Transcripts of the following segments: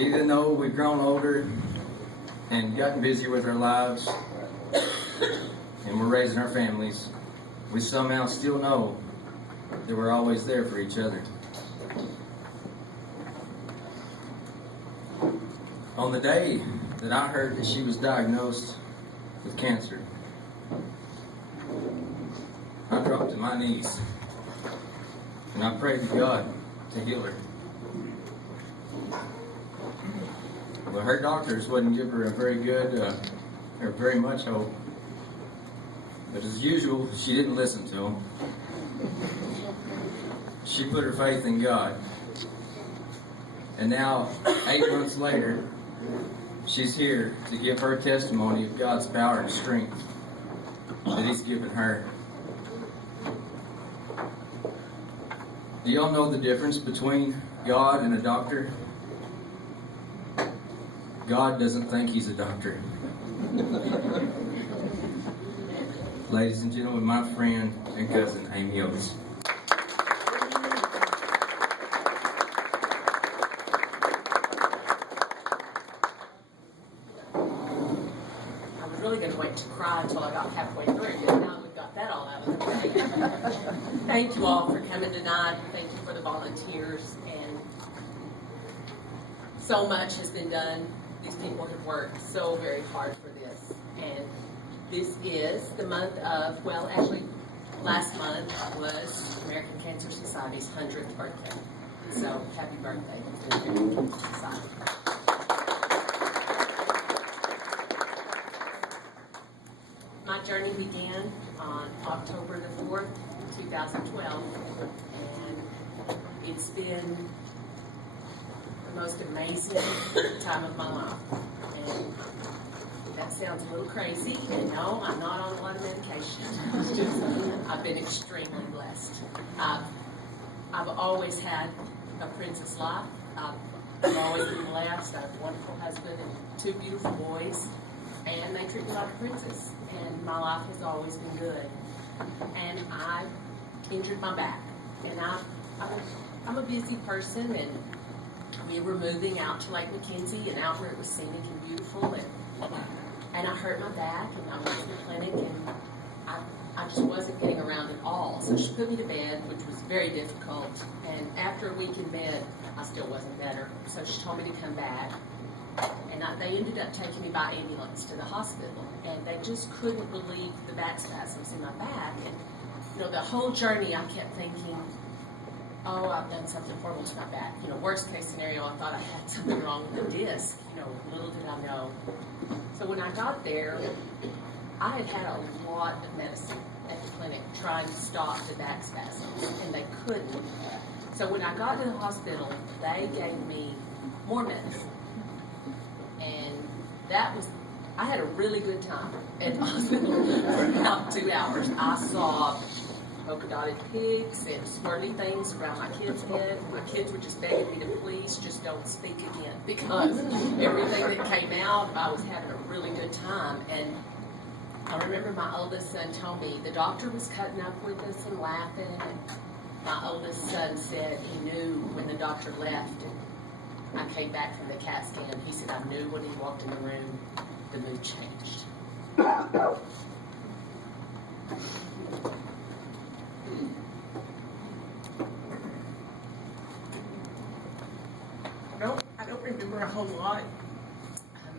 Even though we've grown older and gotten busy with our lives and we're raising our families, we somehow still know that we're always there for each other. On the day that I heard that she was diagnosed with cancer, I dropped to my knees and I prayed to God to heal her. Well, her doctors wouldn't give her a very good or very much hope. But as usual, she didn't listen to them. She put her faith in God. And now, 8 months later, she's here to give her testimony of God's power and strength that He's given her. Do y'all know the difference between God and a doctor? God doesn't think He's a doctor. Ladies and gentlemen, my friend and cousin, Amy Oates. I was really going to wait to cry until I got halfway through, but now we've got that all out of the way. Thank you all for coming tonight. Thank you for the volunteers. And so much has been done. These people have worked so very hard for this. And this is the month of, well, actually, last month was American Cancer Society's 100th birthday. So, happy birthday to the American Cancer Society. My journey began on October the 4th, 2012, and it's been the most amazing time of my life. And that sounds a little crazy, and no, I'm not on a lot of medication. It's just, I've been extremely blessed. I've always had a princess life. I've always been blessed. I have a wonderful husband and 2 beautiful boys, and they treat me like a princess. And my life has always been good. And I injured my back, and I'm a busy person, and we were moving out to Lake McKenzie and out where it was scenic and beautiful, and I hurt my back, and I went to the clinic, and I just wasn't getting around at all. So she put me to bed, which was very difficult, and after a week in bed, I still wasn't better. So she told me to come back, and they ended up taking me by ambulance to the hospital, and they just couldn't relieve the back spasms in my back. And you know, the whole journey I kept thinking, oh, I've done something horrible to my back. You know, worst case scenario, I thought I had something wrong with the disc. You know, little did I know. So when I got there, I had had a lot of medicine at the clinic trying to stop the back spasms, and they couldn't. So when I got to the hospital, they gave me more medicine. And I had a really good time at the hospital for about 2 hours. I saw polka-dotted pigs and swirly things around my kid's head. My kids were just begging me to please just don't speak again, because everything that came out, I was having a really good time. And I remember my oldest son told me the doctor was cutting up with us and laughing, and my oldest son said he knew when the doctor left and I came back from the CAT scan. He said, I knew when he walked in the room, the mood changed. I don't remember a whole lot.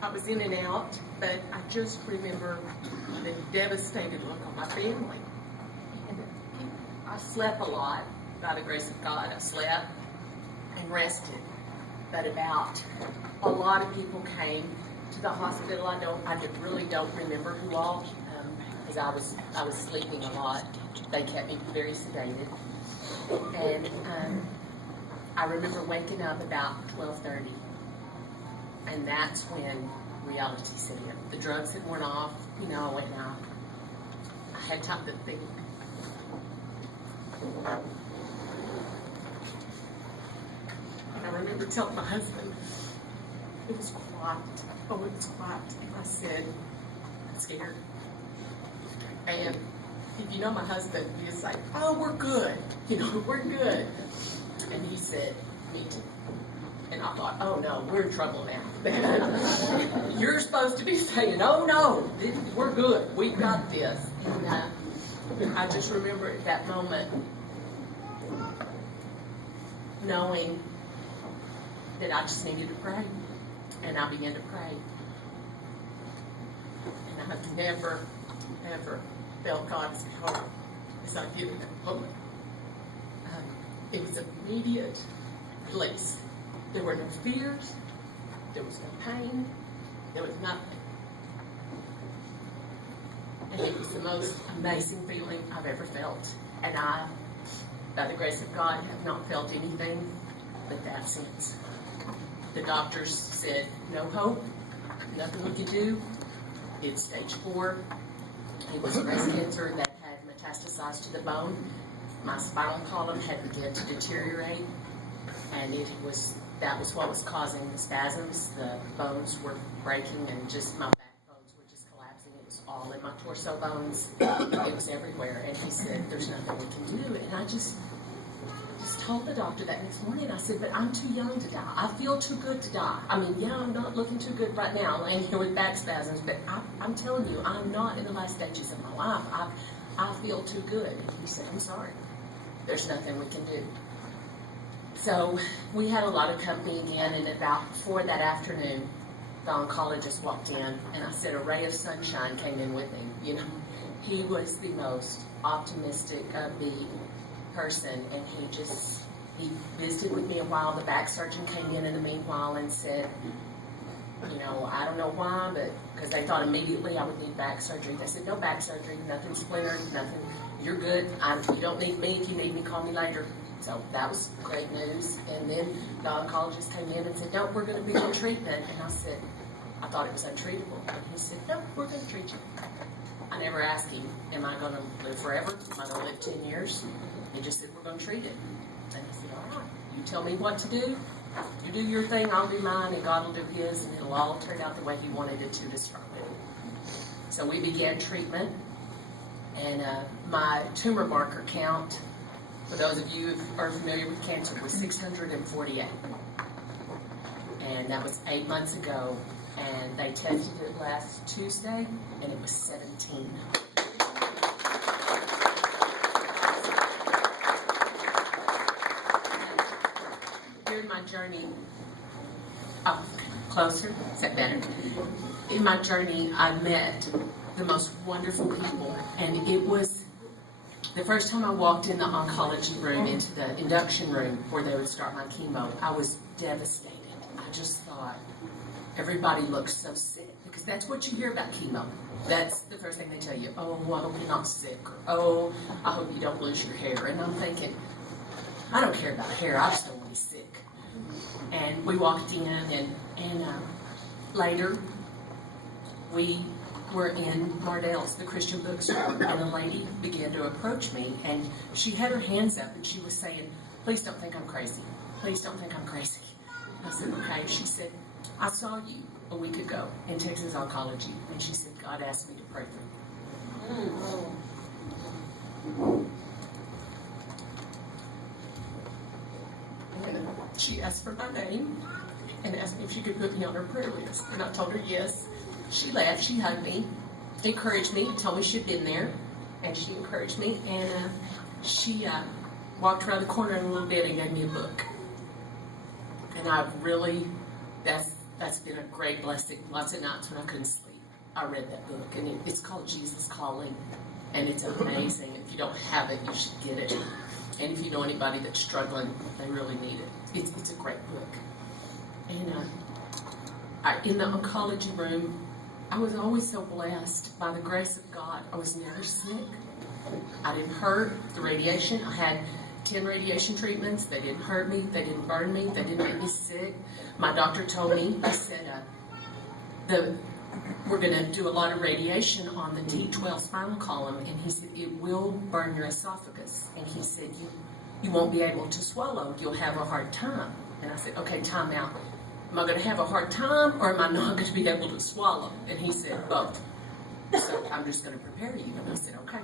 I was in and out, but I just remember the devastated look on my family. And I slept a lot. By the grace of God, I slept and rested. But a lot of people came to the hospital. I really don't remember who all, because I was sleeping a lot. They kept me very sedated. And I remember waking up about 12:30, and that's when reality set in. The drugs had worn off, you know, and I had time to think. And I remember telling my husband, it was quiet. Oh, it was quiet. And I said, I'm scared. And if you know my husband, he's like, oh, we're good. You know, we're good. And he said, me too. And I thought, oh no, we're in trouble now. You're supposed to be saying, oh no, we're good, we've got this. And I just remember at that moment knowing that I just needed to pray. And I began to pray. And I've never, ever felt God's power as I did in that moment. It was immediate release. There were no fears, there was no pain, there was nothing. And it was the most amazing feeling I've ever felt. And I, by the grace of God, have not felt anything but that since. The doctors said, no hope, nothing we can do. It's stage 4. It was breast cancer that had metastasized to the bone. My spinal column had begun to deteriorate, and that was what was causing the spasms. The bones were breaking, and just my backbones were just collapsing. It was all in my torso bones. It was everywhere. And he said, there's nothing we can do. And I just told the doctor that next morning. I said, but I'm too young to die. I feel too good to die. I mean, yeah, I'm not looking too good right now, laying here with back spasms, but I'm telling you, I'm not in the last stages of my life. I feel too good. And he said, I'm sorry. There's nothing we can do. So we had a lot of company again, and about 4 that afternoon, the oncologist walked in, and I said a ray of sunshine came in with him. You know, he was the most optimistic, upbeat person, and he visited with me a while. The back surgeon came in the meanwhile and said, you know, I don't know why, but because they thought immediately I would need back surgery. They said, no back surgery, nothing splintered, nothing. You're good. You don't need me. If you need me, call me later. So that was great news. And then the oncologist came in and said, no, we're going to be in treatment. And I said, I thought it was untreatable. And he said, no, we're going to treat you. I never asked him, am I going to live forever? Am I going to live 10 years? He just said, we're going to treat it. And I said, all right, you tell me what to do. You do your thing, I'll do mine, and God will do his, and it'll all turn out the way he wanted it to start with. So we began treatment, and my tumor marker count, for those of you who are familiar with cancer, was 648. And that was 8 months ago, and they tested it last Tuesday, and it was 17. In my journey, closer, is that better? In my journey, I met the most wonderful people, and it was the first time I walked in the oncology room, into the induction room where they would start my chemo. I was devastated. I just thought, everybody looks so sick, because that's what you hear about chemo. That's the first thing they tell you. Oh, I hope you're not sick. Or, oh, I hope you don't lose your hair. And I'm thinking, I don't care about hair. I just don't want to be sick. And we walked in, and later we were in Mardell's, the Christian bookstore, and a lady began to approach me, and she had her hands up, and she was saying, please don't think I'm crazy. Please don't think I'm crazy. I said, okay. She said, I saw you a week ago in Texas Oncology, and she said, God asked me to pray for you. And she asked for my name and asked me if she could put me on her prayer list. And I told her yes. She laughed, she hugged me, encouraged me, told me she'd been there, and she encouraged me. And she walked around the corner in a little bit and gave me a book. And I really, that's been a great blessing. Lots of nights when I couldn't sleep, I read that book, and it's called Jesus Calling, and it's amazing. If you don't have it, you should get it. And if you know anybody that's struggling, they really need it. It's a great book. And in the oncology room, I was always so blessed by the grace of God. I was never sick. I didn't hurt. The radiation, I had 10 radiation treatments. They didn't hurt me. They didn't burn me. They didn't make me sick. My doctor told me, he said, we're going to do a lot of radiation on the T12 spinal column, and he said, it will burn your esophagus. And he said, you won't be able to swallow. You'll have a hard time. And I said, okay, time out. Am I going to have a hard time, or am I not going to be able to swallow? And he said, both. So I'm just going to prepare you. And I said, okay.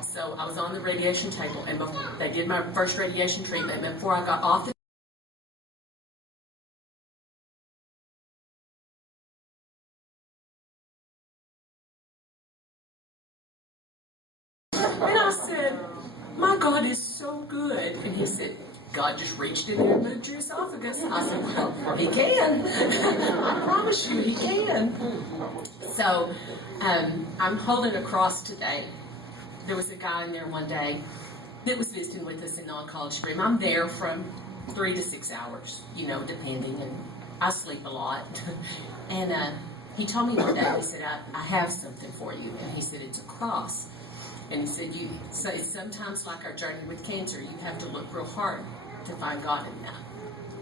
So I was on the radiation table, and they did my first radiation treatment. And before I got off the God just reached in there and moved your esophagus. I said, well, he can. I promise you, he can. So I'm holding a cross today. There was a guy in there one day that was visiting with us in the oncology room. I'm there from 3 to 6 hours, depending, and I sleep a lot. And he told me one day, he said, I have something for you. And he said, it's a cross. And he said, so it's sometimes like our journey with cancer, you have to look real hard to find God in that.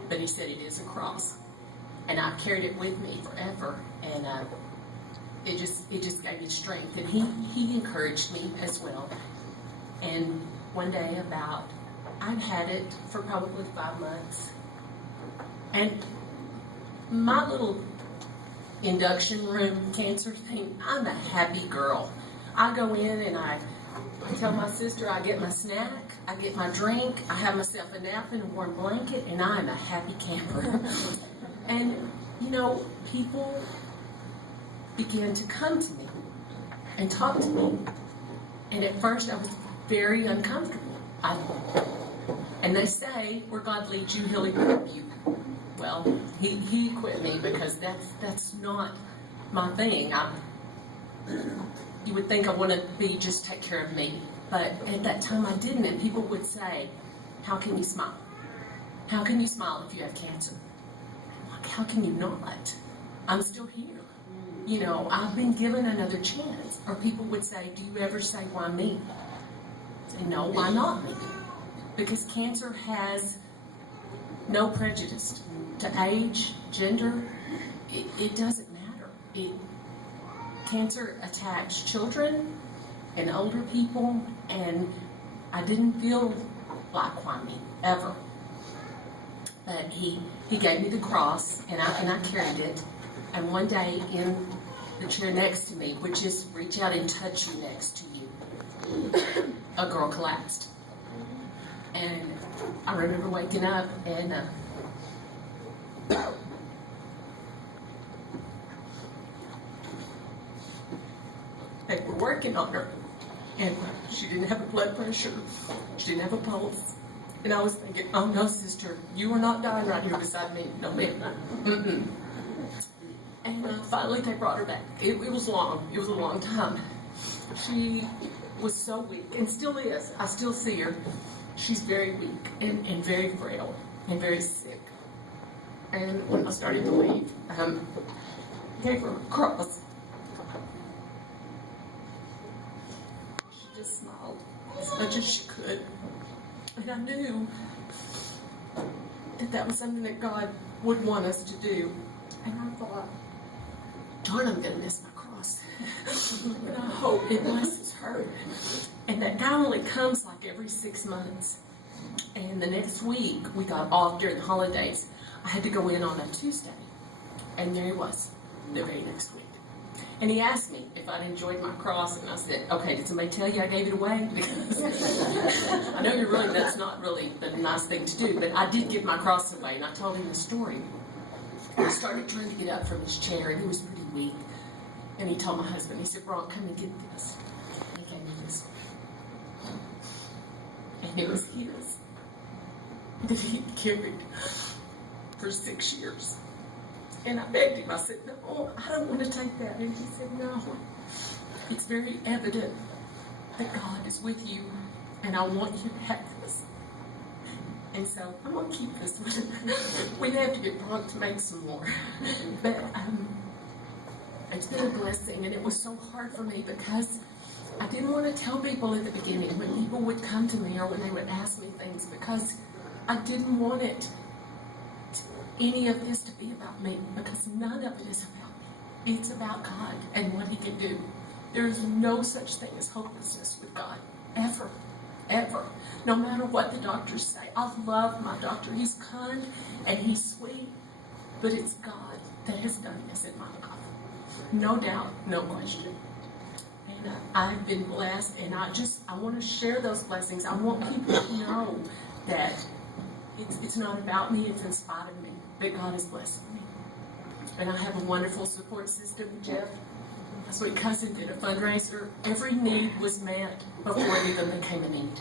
But he said, it is a cross. And I've carried it with me forever. And it just gave me strength. And he encouraged me as well. And one day I'd had it for probably 5 months. And my little induction room cancer thing, I'm a happy girl. I go in and I tell my sister I get my snack, I get my drink, I have myself a nap and a warm blanket, and I'm a happy camper. And, people began to come to me and talk to me. And at first I was very uncomfortable. And they say, where God leads you, he'll equip you. Well, he equipped me because that's not my thing. You would think I want to be just take care of me. But at that time I didn't. And people would say, how can you smile? How can you smile if you have cancer? I'm like, how can you not? I'm still here. I've been given another chance. Or people would say, do you ever say, why me? I say, no, why not me? Because cancer has no prejudice to age, gender. It doesn't matter. Cancer attacks children and older people, and I didn't feel like why me, ever. But he gave me the cross, and I carried it. And one day in the chair next to me, which is reach out and touch you next to you, a girl collapsed. And I remember waking up and they were working on her, and she didn't have a blood pressure, she didn't have a pulse, and I was thinking, oh no, sister, you are not dying right here beside me, no ma'am. And finally they brought her back. It was long, it was a long time. She was so weak, and still is, I still see her. She's very weak and very frail and very sick. And when I started to leave, gave her a cross. She just smiled as much as she could. And I knew that was something that God would want us to do. And I thought, darn, I'm going to miss my cross. But I hope it blesses her. And that guy only comes like every 6 months. And the next week, we got off during the holidays. I had to go in on a Tuesday. And there he was, the very next week. And he asked me if I'd enjoyed my cross, and I said, okay, did somebody tell you I gave it away? Because I know that's not really the nice thing to do, but I did give my cross away, and I told him the story. And he started trying to get up from his chair, and he was pretty weak. And he told my husband, he said, Ron, come and get this. And he gave me this. And it was his that he had carried for 6 years. And I begged him, I said, no, I don't want to take that. And he said, no, it's very evident that God is with you, and I want you to have this. And so I'm going to keep this one. We'd have to get drunk to make some more. But it's been a blessing, and it was so hard for me because I didn't want to tell people at the beginning when people would come to me or when they would ask me things, because I didn't want any of this to be about me, because none of it is about me. It's about God and what he can do. There is no such thing as hopelessness with God, ever, ever. No matter what the doctors say. I love my doctor. He's kind and he's sweet, but it's God that has done this in my life. No doubt, no question. And I've been blessed, and I want to share those blessings. I want people to know that it's not about me, it's in spite of me, that God is blessing me. And I have a wonderful support system. Jeff, my sweet cousin, did a fundraiser. Every need was met before it even became a need.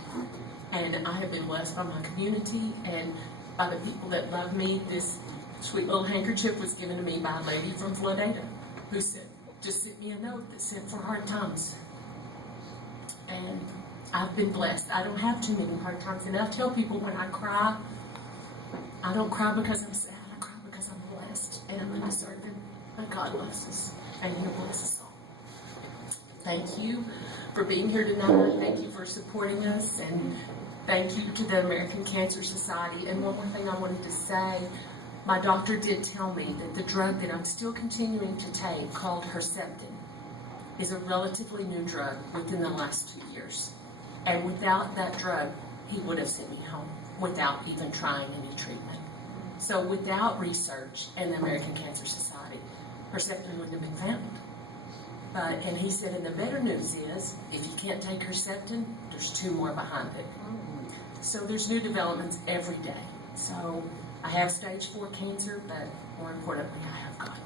And I have been blessed by my community and by the people that love me. This sweet little handkerchief was given to me by a lady from Florida who said, just sent me a note that said for hard times. And I've been blessed. I don't have too many hard times. And I tell people when I cry, I don't cry because I'm sad. I cry because I'm blessed and I'm undeserving. But God loves us and He'll bless us all. Thank you for being here tonight. Thank you for supporting us. And thank you to the American Cancer Society. And one more thing I wanted to say. My doctor did tell me that the drug that I'm still continuing to take, called Herceptin, is a relatively new drug within the last 2 years. And without that drug, he would have sent me home without even trying any treatment. So without research and the American Cancer Society, Herceptin wouldn't have been found. And he said, and the better news is, if you can't take Herceptin, there's 2 more behind it. So there's new developments every day. So I have stage 4 cancer, but more importantly, I have God.